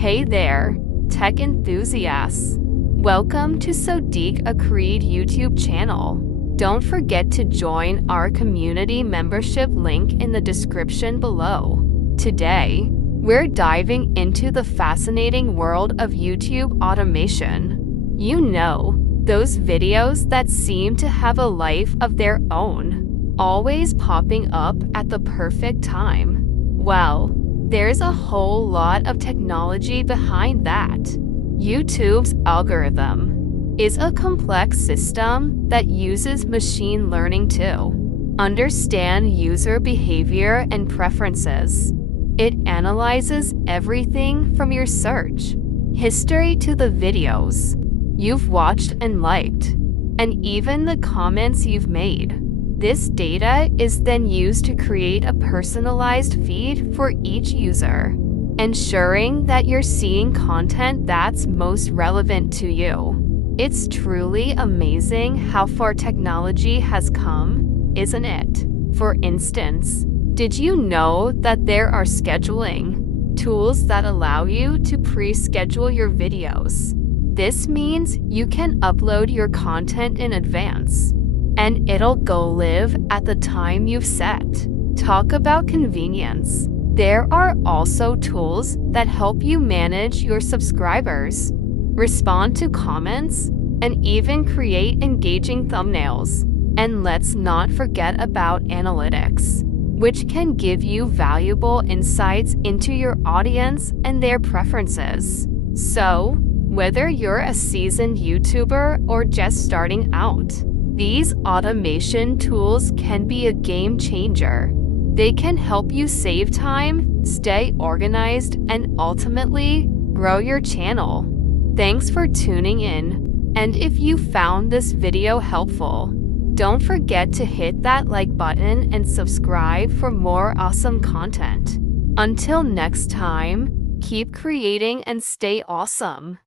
Hey there, tech enthusiasts. Welcome to Sodiq Akreed YouTube channel. Don't forget to join our community membership link in the description below. Today, we're diving into the fascinating world of YouTube automation. You know, those videos that seem to have a life of their own, always popping up at the perfect time. Well, there's a whole lot of technology behind that. YouTube's algorithm is a complex system that uses machine learning to understand user behavior and preferences. It analyzes everything from your search history to the videos you've watched and liked, and even the comments you've made. This data is then used to create a personalized feed for each user, ensuring that you're seeing content that's most relevant to you. It's truly amazing how far technology has come, isn't it? For instance, did you know that there are scheduling tools that allow you to pre-schedule your videos? This means you can upload your content in advance, and it'll go live at the time you've set. Talk about convenience. There are also tools that help you manage your subscribers, respond to comments, and even create engaging thumbnails. And let's not forget about analytics, which can give you valuable insights into your audience and their preferences. So, whether you're a seasoned YouTuber or just starting out, these automation tools can be a game changer. They can help you save time, stay organized, and ultimately grow your channel. Thanks for tuning in, and if you found this video helpful, don't forget to hit that like button and subscribe for more awesome content. Until next time, keep creating and stay awesome.